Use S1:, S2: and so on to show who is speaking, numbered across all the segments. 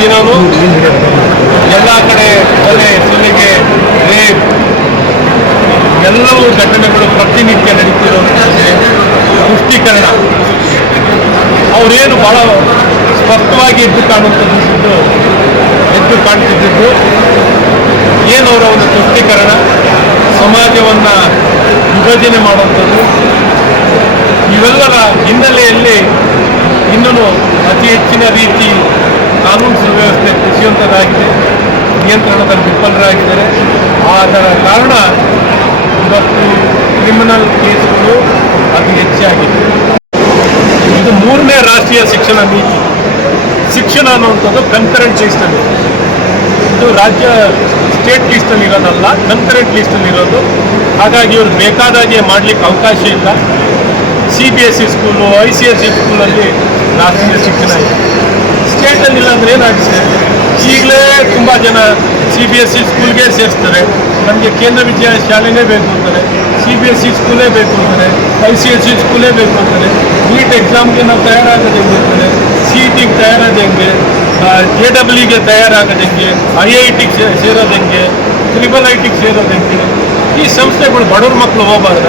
S1: ದಿನನೂ ಎಲ್ಲ ಕಡೆ ಕೊಲೆ, ಸುಲಿಗೆ, ರೇಪ್, ಎಲ್ಲವೂ ಘಟನೆಗಳು ಪ್ರತಿನಿತ್ಯ ನಡೀತಿರೋದಕ್ಕೆ ಪುಷ್ಟೀಕರಣ. ಅವರೇನು ಬಹಳ ಸ್ಪಷ್ಟವಾಗಿ ಎದ್ದು ಕಾಣುತ್ತಿದ್ದು ಎದ್ದು ಕಾಣ್ತಿದ್ದು ಏನು ಅವರ ಒಂದು ಪುಷ್ಟೀಕರಣ? ಸಮಾಜವನ್ನು ವಿಭಜನೆ ಮಾಡುವಂಥದ್ದು. ಇವೆಲ್ಲರ ಹಿನ್ನೆಲೆಯಲ್ಲಿ ಇನ್ನೂ ಅತಿ ಹೆಚ್ಚಿನ ರೀತಿ ಕಾನೂನು ಸುವ್ಯವಸ್ಥೆ ಕುಸಿಯುವಂಥದ್ದಾಗಿದೆ ನಿಯಂತ್ರಣದಲ್ಲಿ ವಿಫಲರಾಗಿದ್ದಾರೆ ಅದರ ಕಾರಣ ಇವತ್ತು ಕ್ರಿಮಿನಲ್ ಕೇಸ್ಗಳು ಅತಿ ಹೆಚ್ಚಾಗಿದೆ. ಇದು ಮೂರನೇ ರಾಷ್ಟ್ರೀಯ ಶಿಕ್ಷಣ ನೀತಿ. ಶಿಕ್ಷಣ ಅನ್ನುವಂಥದ್ದು ಕನ್ಕರೆಂಟ್ ಲಿಸ್ಟಲ್ಲಿ ಇದು ರಾಜ್ಯ ಸ್ಟೇಟ್ ಲಿಸ್ಟಲ್ಲಿ ಇರೋದಲ್ಲ ಕನ್ಕರೆಂಟ್ ಲಿಸ್ಟಲ್ಲಿ ಇರೋದು. ಹಾಗಾಗಿ ಇವರು ಬೇಕಾದಾಗೆ ಮಾಡಲಿಕ್ಕೆ ಅವಕಾಶ ಇಲ್ಲ. C B S C school I C S C ಸ್ಕೂಲಲ್ಲಿ ರಾಷ್ಟ್ರೀಯ ಶಿಕ್ಷಣ ಇದೆ. ಸ್ಟೇಟಲ್ಲಿ ಅಂದರೆ ಏನಾಗುತ್ತೆ? ಈಗಲೇ ತುಂಬ ಜನ ಸಿ ಬಿ ಎಸ್ ಸಿ ಸ್ಕೂಲ್ಗೆ ಸೇರಿಸ್ತಾರೆ. ನಮಗೆ ಕೇಂದ್ರ ವಿದ್ಯಾ ಶಾಲೆನೇ ಬೇಕು ಅಂತಾರೆ. ಸಿ ಬಿ ಎಸ್ ಸಿ ಸ್ಕೂಲೇ ಬೇಕು ಅಂತಾರೆ. ಐ ಸಿ ಎಸ್ ಸಿ ಸ್ಕೂಲೇ ಬೇಕು ಅಂತಾರೆ. ನೀಟ್ ಎಕ್ಸಾಮ್ಗೆ ನಾವು ತಯಾರಾಗೋದು ಹೆಂಗೆ ಅಂತಾರೆ ಸಿ ಇ ಟಿಗೆ ತಯಾರಾದ ಹೆಂಗೆ? ಜೆ ಡಬ್ಲ್ಯೂಗೆ ತಯಾರಾಗೋದು ಹೆಂಗೆ? ಐ ಐ ಟಿಗೆ ಸೇರೋದು ಹೆಂಗೆ? ತ್ರಿಬಲ್ ಐ ಟಿಗೆ ಸೇರೋದು ಹೆಂಗೆ? ಈ ಸಂಸ್ಥೆಗಳು ಬಡವ್ರ ಮಕ್ಕಳು ಹೋಗಬಾರ್ದ?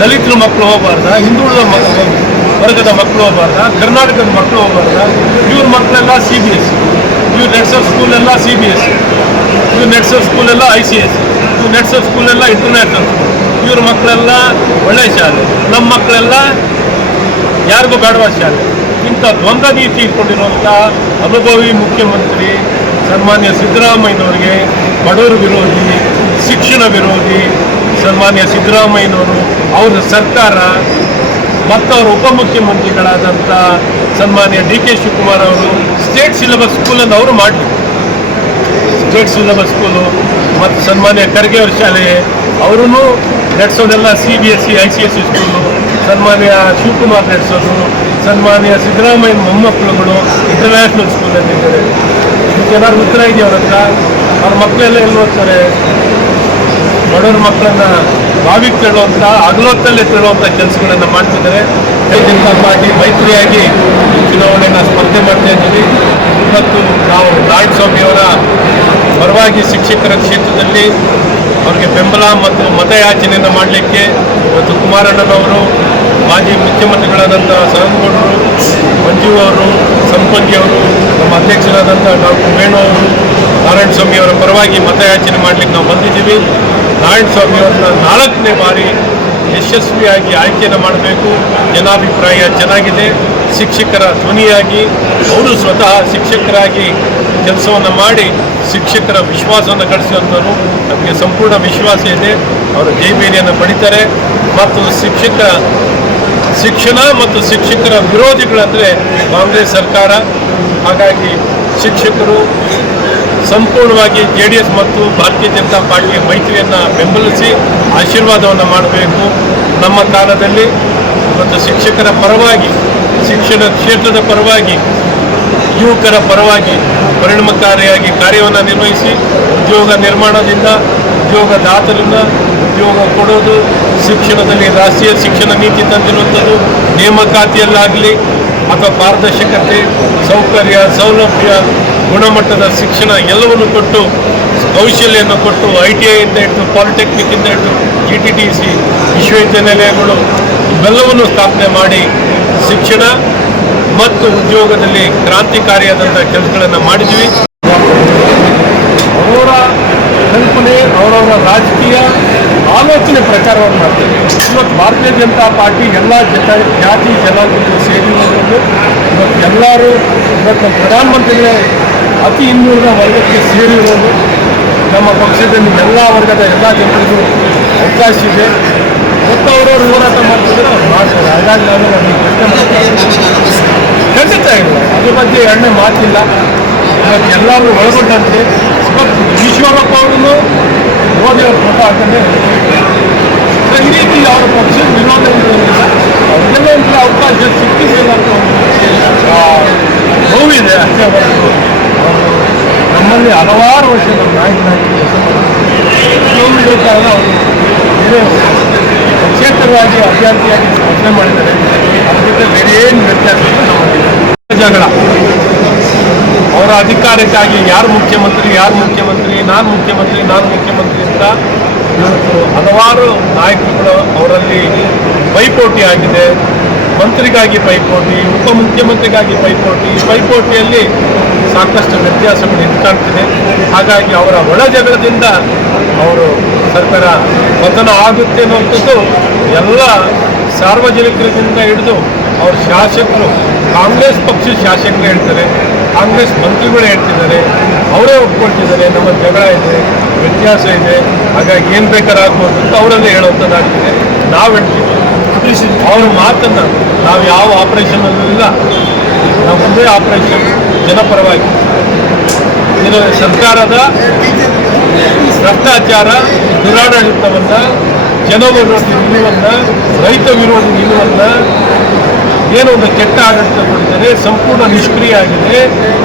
S1: ದಲಿತರ ಮಕ್ಕಳು ಹೋಗಬಾರ್ದ? ಹಿಂದುಳಿದ ಮಕ್ಕಳು ವರ್ಗದ ಮಕ್ಕಳು ಹೋಗಬಾರ್ದ, ಕರ್ನಾಟಕದ ಮಕ್ಕಳು ಹೋಗಬಾರ್ದ. ಇವ್ರ ಮಕ್ಕಳೆಲ್ಲ ಸಿ ಬಿ ಎಸ್ ಇವ್ರು ನಡೆಸೋ ಸ್ಕೂಲೆಲ್ಲ ಸಿ ಬಿ ಎಸ್ ಇವ್ರು ನಡೆಸೋ ಸ್ಕೂಲೆಲ್ಲ ಐ ಸಿ ಎಸ್ ಇವ್ರು ನಡೆಸೋ ಸ್ಕೂಲೆಲ್ಲ ಇಂಟರ್ನ್ಯಾಷನಲ್ ಇವ್ರ ಮಕ್ಕಳೆಲ್ಲ ಒಳ್ಳೆ ಶಾಲೆ. ನಮ್ಮ ಮಕ್ಕಳೆಲ್ಲ ಯಾರಿಗೂ ಬೇಡವ ಶಾಲೆ. ಇಂಥ ದ್ವಂದ್ವ ನೀತಿ ಇಟ್ಕೊಂಡಿರುವಂಥ ಅನುಭವಿ ಮುಖ್ಯಮಂತ್ರಿ ಸನ್ಮಾನ್ಯ ಸಿದ್ದರಾಮಯ್ಯನವರಿಗೆ, ಬಡವರ ವಿರೋಧಿ, ಶಿಕ್ಷಣ ವಿರೋಧಿ ಸನ್ಮಾನ್ಯ ಸಿದ್ದರಾಮಯ್ಯನವರು, ಅವರ ಸರ್ಕಾರ ಮತ್ತು ಉಪಮುಖ್ಯಮಂತ್ರಿಗಳಾದಂಥ ಸನ್ಮಾನ್ಯ ಡಿ ಕೆ ಶಿವಕುಮಾರ್ ಅವರು ಸ್ಟೇಟ್ ಸಿಲೆಬಸ್ ಸ್ಕೂಲನ್ನು ಅವರು ಮಾಡಲಿ ಸ್ಟೇಟ್ ಸಿಲೆಬಸ್ ಸ್ಕೂಲು ಮತ್ತು ಸನ್ಮಾನ್ಯ ಖರ್ಗೆ ಅವ್ರ ಶಾಲೆ ಅವರೂ ನಡೆಸೋದೆಲ್ಲ C B S C I C S C school ಸನ್ಮಾನ್ಯ ಶಿವಕುಮಾರ್ ನಡೆಸೋದು, ಸನ್ಮಾನ್ಯ ಸಿದ್ದರಾಮಯ್ಯ ಮೊಮ್ಮಕ್ಕಳುಗಳು ಇಂಟರ್ನ್ಯಾಷನಲ್ ಸ್ಕೂಲಲ್ಲಿದ್ದಾರೆ ಇದಕ್ಕೆ ಏನಾದ್ರು ಉತ್ತರ ಇದೆಯಾ ಅವ್ರ ಹತ್ರ? ಅವ್ರ ಮಕ್ಕಳೆಲ್ಲ ಎಲ್ಲಿ ಓದ್ತಾರೆ? ಬಡವ್ರ ಮಕ್ಕಳನ್ನ ಬಾವಿಗೆ ತೆರಳುವಂಥ ಅಗಲೋತ್ತಲ್ಲಿ ತೆರಳುವಂಥ ಕೆಲಸಗಳನ್ನು ಮಾಡ್ತಿದ್ದಾರೆ. ಜನತಾ ಪಾರ್ಟಿ ಮೈತ್ರಿಯಾಗಿ ಚುನಾವಣೆಯನ್ನು ಸ್ಪರ್ಧೆ ಮಾಡ್ತಾ ಇದ್ದೀವಿ. ಇವತ್ತು ನಾವು ನಾರಾಯಣ ಸ್ವಾಮಿಯವರ ಪರವಾಗಿ ಶಿಕ್ಷಕರ ಕ್ಷೇತ್ರದಲ್ಲಿ ಅವರಿಗೆ ಬೆಂಬಲ ಮತ್ತು ಮತಯಾಚನೆಯನ್ನು ಮಾಡಲಿಕ್ಕೆ ಇವತ್ತು ಕುಮಾರಣ್ಣನವರು, ಮಾಜಿ ಮುಖ್ಯಮಂತ್ರಿಗಳಾದಂಥ ಸದಾನಗೌಡರು ಮಂಜು ಅವರು ಸಂಪಂಗಿ ಅವರು, ನಮ್ಮ ಅಧ್ಯಕ್ಷರಾದಂಥ ಡಾಕ್ಟರ್ ವೇಣು ಅವರು ನಾರಾಯಣ ಸ್ವಾಮಿ ಅವರ ಪರವಾಗಿ ಮತಯಾಚನೆ ಮಾಡಲಿಕ್ಕೆ ನಾವು ಬಂದಿದ್ದೀವಿ. ನಾರಾಯಣ ಸ್ವಾಮಿ ಅವರನ್ನ ನಾಲ್ಕನೇ ಬಾರಿ ಯಶಸ್ವಿಯಾಗಿ ಆಯ್ಕೆಯನ್ನು ಮಾಡಬೇಕು. ಜನಾಭಿಪ್ರಾಯ ಚೆನ್ನಾಗಿದೆ. ಶಿಕ್ಷಕರ ಧ್ವನಿಯಾಗಿ, ಅವರು ಸ್ವತಃ ಶಿಕ್ಷಕರಾಗಿ ಕೆಲಸವನ್ನು ಮಾಡಿ ಶಿಕ್ಷಕರ ವಿಶ್ವಾಸವನ್ನು ಗಳಿಸುವಂಥವ್ರು ನಮಗೆ ಸಂಪೂರ್ಣ ವಿಶ್ವಾಸ ಇದೆ. ಅವರು ಜೈಬೇರಿಯನ್ನು ಪಡಿತಾರೆ. ಮತ್ತು ಶಿಕ್ಷಕ, ಶಿಕ್ಷಣ ಮತ್ತು ಶಿಕ್ಷಕರ ವಿರೋಧಿಗಳಂದರೆ ಕಾಂಗ್ರೆಸ್ ಸರ್ಕಾರ. ಹಾಗಾಗಿ ಶಿಕ್ಷಕರು ಸಂಪೂರ್ಣವಾಗಿ ಜೆ ಡಿ ಎಸ್ ಮತ್ತು ಭಾರತೀಯ ಜನತಾ ಪಾರ್ಟಿಯ ಮೈತ್ರಿಯನ್ನು ಬೆಂಬಲಿಸಿ ಆಶೀರ್ವಾದವನ್ನು ಮಾಡಬೇಕು. ನಮ್ಮ ಕಾಲದಲ್ಲಿ ಮತ್ತು ಶಿಕ್ಷಕರ ಪರವಾಗಿ, ಶಿಕ್ಷಣ ಕ್ಷೇತ್ರದ ಪರವಾಗಿ, ಯುವಕರ ಪರವಾಗಿ ಪರಿಣಾಮಕಾರಿಯಾಗಿ ಕಾರ್ಯವನ್ನು ನಿರ್ವಹಿಸಿ, ಉದ್ಯೋಗ ನಿರ್ಮಾಣದಿಂದ ಉದ್ಯೋಗದಾತರಿಂದ ಉದ್ಯೋಗ ಕೊಡೋದು, ಶಿಕ್ಷಣದಲ್ಲಿ ರಾಷ್ಟ್ರೀಯ ಶಿಕ್ಷಣ ನೀತಿ ತಂದಿರುವಂಥದ್ದು, ನೇಮಕಾತಿಯಲ್ಲಾಗಲಿ, ಅಥವಾ ಪಾರದರ್ಶಕತೆ, ಸೌಕರ್ಯ, ಸೌಲಭ್ಯ ಗುಣಮಟ್ಟದ ಶಿಕ್ಷಣ ಎಲ್ಲವನ್ನು ಕೊಟ್ಟು, ಕೌಶಲ್ಯವನ್ನು ಕೊಟ್ಟು, ಐ ಟಿ ಐಯಿಂದ ಹಿಡಿದು ಪಾಲಿಟೆಕ್ನಿಕ್ಕಿಂದ ಹಿಡಿದು ಜಿ ಟಿ ಟಿ ಸಿ ವಿಶ್ವವಿದ್ಯಾನಿಲಯಗಳು, ಇವೆಲ್ಲವನ್ನು ಸ್ಥಾಪನೆ ಮಾಡಿ ಶಿಕ್ಷಣ ಮತ್ತು ಉದ್ಯೋಗದಲ್ಲಿ ಕ್ರಾಂತಿಕಾರಿಯಾದಂಥ ಕೆಲಸಗಳನ್ನು ಮಾಡಿದ್ವಿ. ಅವರ ಕಲ್ಪನೆ, ಅವರವರ ರಾಜಕೀಯ ಆಲೋಚನೆ ಪ್ರಚಾರವನ್ನು ಮಾಡ್ತೀವಿ. ಇವತ್ತು ಭಾರತೀಯ ಜನತಾ ಪಾರ್ಟಿ ಎಲ್ಲ ಜನ, ಜಾತಿ ಜನಾಂಗಗಳು ಸೇರಿ ಇವತ್ತು ಎಲ್ಲರೂ, ಇವತ್ತು ಪ್ರಧಾನಮಂತ್ರಿಗಳೇ ಅತಿ ಹಿಂದುಳಿದ ವರ್ಗಕ್ಕೆ ಸೇರಿರುವುದು ನಮ್ಮ ಪಕ್ಷದಲ್ಲಿ ಎಲ್ಲ ವರ್ಗದ ಎಲ್ಲ ಜನರಿಗೂ ಅವಕಾಶ ಇದೆ. ಮತ್ತು ಅವರವರು ಹೋರಾಟ ಮಾಡ್ತಿದ್ರೆ ಅವ್ರು ಮಾಡ್ತಾರೆ. ಹಾಗಾಗಿ ನಾನು ನನಗೆ ಪ್ರಶ್ನೆ ಮಾಡ್ತೀನಿ. ಖಂಡಿತ ಇಲ್ಲ ಅದ್ರ ಬಗ್ಗೆ ಎರಡನೇ ಮಾತಿಲ್ಲ. ಇವತ್ತು ಎಲ್ಲರೂ ಒಳಗೊಂಡಂತೆ. ಮತ್ತು ಈಶ್ವರಪ್ಪ ಅವರನ್ನು ಅವ್ರ ಫೋಟೋ ಹಾಕೊಂಡೆ ಸೊ ಈ ರೀತಿ ಅವರ ಪಕ್ಷ? ವಿರೋಧ ಏನಿಲ್ಲ ಅವ್ರಿಗೆಲ್ಲ ಒಂದು ಅವಕಾಶ ಸಿಕ್ಕಿದೆಯಲ್ಲ ಅಂತ ಒಂದು ಆ, ನೋವಿದೆ ಅಷ್ಟೇ ಹೊರತು ಅವರು ನಮ್ಮಲ್ಲಿ ಹಲವಾರು ವರ್ಷ ನಮ್ಮ ನಾಯಕರಾಗಿ ಕೆಲಸ ಮಾಡಿದ್ದಾರೆ ನೋವಿರೋ ಕಾರಣ ಅವರು ಕ್ಷೇತ್ರವಾಗಿ ಅಭ್ಯರ್ಥಿಯಾಗಿ ಸ್ಪರ್ಧೆ ಮಾಡಿದ್ದಾರೆ. ಅದ್ರ ಜೊತೆ ಬೇರೆ ಏನು ವ್ಯತ್ಯಾಸ ಇಲ್ಲ ಜಗಳ. ಅವರ ಅಧಿಕಾರಕ್ಕಾಗಿ ಯಾರು ಮುಖ್ಯಮಂತ್ರಿ ಯಾರು ಮುಖ್ಯಮಂತ್ರಿ, ನಾನು ಮುಖ್ಯಮಂತ್ರಿ ನಾನು ಮುಖ್ಯಮಂತ್ರಿ ಅಂತ ಹಲವಾರು ನಾಯಕರುಗಳು ಅವರಲ್ಲಿ ಪೈಪೋಟಿ ಆಗಿದೆ ಮಂತ್ರಿಗಾಗಿ ಪೈಪೋಟಿ, ಉಪಮುಖ್ಯಮಂತ್ರಿಗಾಗಿ ಪೈಪೋಟಿ. ಈ ಪೈಪೋಟಿಯಲ್ಲಿ ಸಾಕಷ್ಟು ವ್ಯತ್ಯಾಸಗಳು ಕಾಣ್ತಿದೆ ಹಾಗಾಗಿ ಅವರ ಒಳ ಜಗಳದಿಂದ ಅವರು ಸರ್ಕಾರ ಪತನ ಆಗುತ್ತೆ ಅನ್ನುವಂಥದ್ದು ಎಲ್ಲ ಸಾರ್ವಜನಿಕರಿಂದ ಹಿಡಿದು ಅವ್ರ ಶಾಸಕರು, ಕಾಂಗ್ರೆಸ್ ಪಕ್ಷದ ಶಾಸಕರು ಹೇಳ್ತಾರೆ, ಕಾಂಗ್ರೆಸ್ ಮಂತ್ರಿಗಳು ಹೇಳ್ತಿದ್ದಾರೆ, ಅವರೇ ಒಪ್ಕೊಳ್ತಿದ್ದಾರೆ, ನಮ್ಮ ಜಗಳ ಇದೆ, ವ್ಯತ್ಯಾಸ ಇದೆ, ಹಾಗಾಗಿ ಏನು ಬೇಕಾದ್ರೆ ಆಗ್ಬೋದು ಅಂತ ಅವರಲ್ಲೇ ಹೇಳುವಂಥದ್ದಾಗ್ತಿದೆ ನಾವು ಹೇಳ್ತೀವಿ. ಅವ್ರ ಮಾತನ್ನು ನಾವು ಯಾವ ಆಪರೇಷನಲ್ಲೂ ಇಲ್ಲ. ನಾವು ಒಂದೇ ಆಪರೇಷನ್ ಜನಪರವಾಗಿ. ಸರ್ಕಾರದ ಭ್ರಷ್ಟಾಚಾರ, ದುರಾಡಳಿತವನ್ನ ಜನ ವಿರೋಧಿ ನಿಲುವನ್ನ ರೈತ ವಿರೋಧಿ ನಿಲುವನ್ನ ಏನೋ ಒಂದು ಕೆಟ್ಟ ಆಡಳಿತ ಕೊಟ್ಟಿದ್ದಾರೆ ಸಂಪೂರ್ಣ ನಿಷ್ಕ್ರಿಯ ಆಗಿದೆ,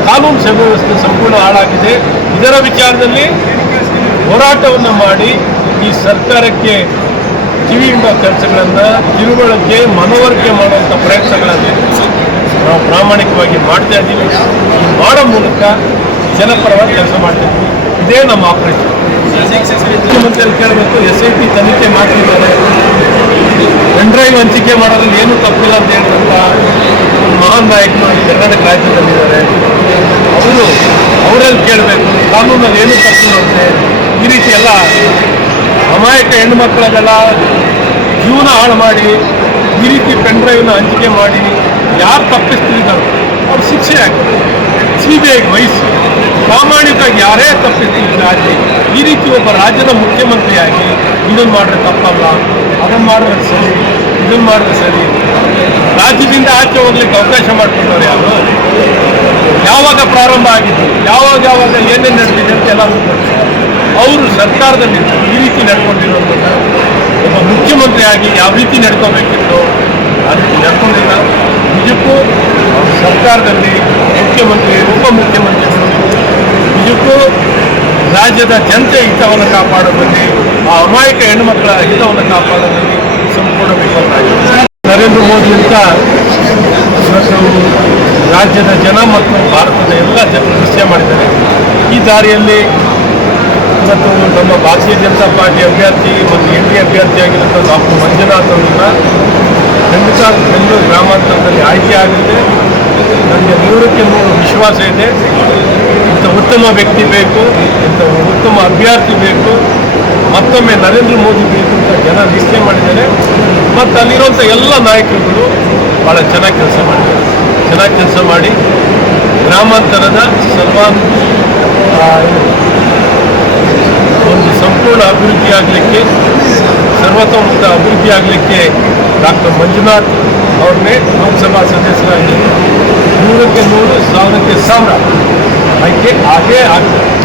S1: ಕಾನೂನು ಸುವ್ಯವಸ್ಥೆ ಸಂಪೂರ್ಣ ಹಾಳಾಗಿದೆ. ಇದರ ವಿಚಾರದಲ್ಲಿ ಹೋರಾಟವನ್ನು ಮಾಡಿ ಈ ಸರ್ಕಾರಕ್ಕೆ ಕಿವಿಯಿಂದ ಕೆಲಸಗಳನ್ನು ತಿಳುವಳಿಕೆ ಮನವರಿಕೆ ಮಾಡುವಂಥ ಪ್ರಯತ್ನಗಳನ್ನು ನಾವು ಪ್ರಾಮಾಣಿಕವಾಗಿ ಮಾಡ್ತಾ ಇದ್ದೀವಿ. ಮಾಡೋ ಮೂಲಕ ಜನಪರವಾಗಿ ಕೆಲಸ ಮಾಡ್ತೀವಿ ಇದೇ ನಮ್ಮ ಆಪರೇಷನ್ ಮುಖ್ಯಮಂತ್ರಿಯಲ್ಲಿ ಕೇಳಬೇಕು ಎಸ್ ಐ ಪಿ ತನಿಖೆ ಮಾಡ್ತಿದ್ದಾರೆ. ಡ್ರೈವ್ ಹಂಚಿಕೆ ಮಾಡೋದ್ರಲ್ಲಿ ಏನೂ ತಪ್ಪಿಲ್ಲ ಅಂತ ಹೇಳಿದಂಥ ಮಹಾನ್ ನಾಯಕರು ಕರ್ನಾಟಕ ರಾಜ್ಯದಲ್ಲಿದ್ದಾರೆ. ಅವರು, ಅವರಲ್ಲಿ ಕೇಳಬೇಕು, ಕಾನೂನಲ್ಲಿ ಏನೂ ತಪ್ಪಿಲ್ಲಂತೆ ಈ ರೀತಿ ಎಲ್ಲ ಅಮಾಯಕ ಹೆಣ್ಮಕ್ಳನ್ನೆಲ್ಲ ಜೀವನ ಹಾಳು ಮಾಡಿ, ಈ ರೀತಿ ಪೆನ್ ಡ್ರೈವ್ನ ಹಂಚಿಕೆ ಮಾಡಿ, ಯಾರು ತಪ್ಪಿಸ್ತಿದ್ದಾರೋ ಅವ್ರು ಶಿಕ್ಷೆ ಆಗ್ತದೆ ಸಿ ಬಿ ವಹಿಸಿ ಪ್ರಾಮಾಣಿಕ ಯಾರೇ ತಪ್ಪಿಸಿದ್ದಾರೆ ಈ ರೀತಿ ಒಬ್ಬ ರಾಜ್ಯದ ಮುಖ್ಯಮಂತ್ರಿಯಾಗಿ ಇದನ್ನು ಮಾಡಿದ್ರೆ ತಪ್ಪಲ್ಲ ಅದನ್ನು ಮಾಡಿದ್ರೆ ಸರಿ ಇದನ್ನು ಮಾಡಿದ್ರೆ ಸರಿ. ರಾಜ್ಯದಿಂದ ಆಚೆ ಹೋಗ್ಲಿಕ್ಕೆ ಅವಕಾಶ ಮಾಡ್ಕೊಂಡವ್ರು ಯಾರು? ಯಾವಾಗ ಪ್ರಾರಂಭ ಆಗಿದ್ದು, ಯಾವಾಗ ಯಾವಾಗ ಏನೇನು ನಡೆದಿದೆ ಅಂತ ಎಲ್ಲ. ಅವರು ಸರ್ಕಾರದಲ್ಲಿ ಈ ರೀತಿ ನಡ್ಕೊಂಡಿರುವಂಥದ್ದು ಒಬ್ಬ ಮುಖ್ಯಮಂತ್ರಿಯಾಗಿ ಯಾವ ರೀತಿ ನಡ್ಕೋಬೇಕಿತ್ತು ರೀತಿ ನಡ್ಕೊಂಡಿಲ್ಲ. ನಿಜಕ್ಕೂ ಸರ್ಕಾರದಲ್ಲಿ ಮುಖ್ಯಮಂತ್ರಿ ಉಪಮುಖ್ಯಮಂತ್ರಿಗಳು ನಿಜಕ್ಕೂ ರಾಜ್ಯದ ಜನತೆ ಹಿತವನ್ನು ಕಾಪಾಡುವಲ್ಲಿ ಆ ಅಮಾಯಕ ಹೆಣ್ಣುಮಕ್ಕಳ ಹಿತವನ್ನು ಕಾಪಾಡುವಲ್ಲಿ ಸಂಪೂರ್ಣ ವಿಫಲರಾಗಿದೆ ನರೇಂದ್ರ ಮೋದಿ ಅಂತ ರಾಜ್ಯದ ಜನ ಮತ್ತು ಭಾರತದ ಎಲ್ಲ ಜನರು ನಿಶ್ಚಯ ಮಾಡಿದ್ದಾರೆ. ಈ ದಾರಿಯಲ್ಲಿ ಮತ್ತು ನಮ್ಮ ಭಾರತೀಯ ಜನತಾ ಪಾರ್ಟಿ ಅಭ್ಯರ್ಥಿ ಮತ್ತು ಎನ್ ಡಿ ಅಭ್ಯರ್ಥಿಯಾಗಿರುವಂಥ ಡಾಕ್ಟರ್ ಮಂಜುನಾಥ್ ಅವರನ್ನ ಖಂಡಿತ ಬೆಂಗಳೂರು ಗ್ರಾಮಾಂತರದಲ್ಲಿ ಆಯ್ಕೆ ಆಗುತ್ತೆ. ನನಗೆ ನೂರಕ್ಕೆ ನೂರು ವಿಶ್ವಾಸ ಇದೆ. ಇಂಥ ಉತ್ತಮ ವ್ಯಕ್ತಿ ಬೇಕು, ಇಂಥ ಉತ್ತಮ ಅಭ್ಯರ್ಥಿ ಬೇಕು. ಮತ್ತೊಮ್ಮೆ ನರೇಂದ್ರ ಮೋದಿ ಬೇಕು ಅಂತ ಜನ ನಿಶ್ಚಯ ಮಾಡಿದ್ದಾರೆ. ಮತ್ತು ಅಲ್ಲಿರುವಂಥ ಎಲ್ಲ ನಾಯಕರುಗಳು ಭಾಳ ಚೆನ್ನಾಗಿ ಕೆಲಸ ಮಾಡಿದ್ದಾರೆ. ಚೆನ್ನಾಗಿ ಕೆಲಸ ಮಾಡಿ ಗ್ರಾಮಾಂತರದ ಸರ್ವಾನ್ ಒಂದು ಸಂಪೂರ್ಣ ಅಭಿವೃದ್ಧಿ ಆಗಲಿಕ್ಕೆ, ಸರ್ವತೋಮುಖ ಅಭಿವೃದ್ಧಿ ಆಗಲಿಕ್ಕೆ ಡಾಕ್ಟರ್ ಮಂಜುನಾಥ್ ಅವ್ರನ್ನೇ ಲೋಕಸಭಾ ಸದಸ್ಯರಾಗಿ ನೂರಕ್ಕೆ ನೂರು ಸಾವಿರಕ್ಕೆ ಸಾವಿರ ಆಯ್ಕೆ ಹಾಗೇ ಆಗ್ತಾರೆ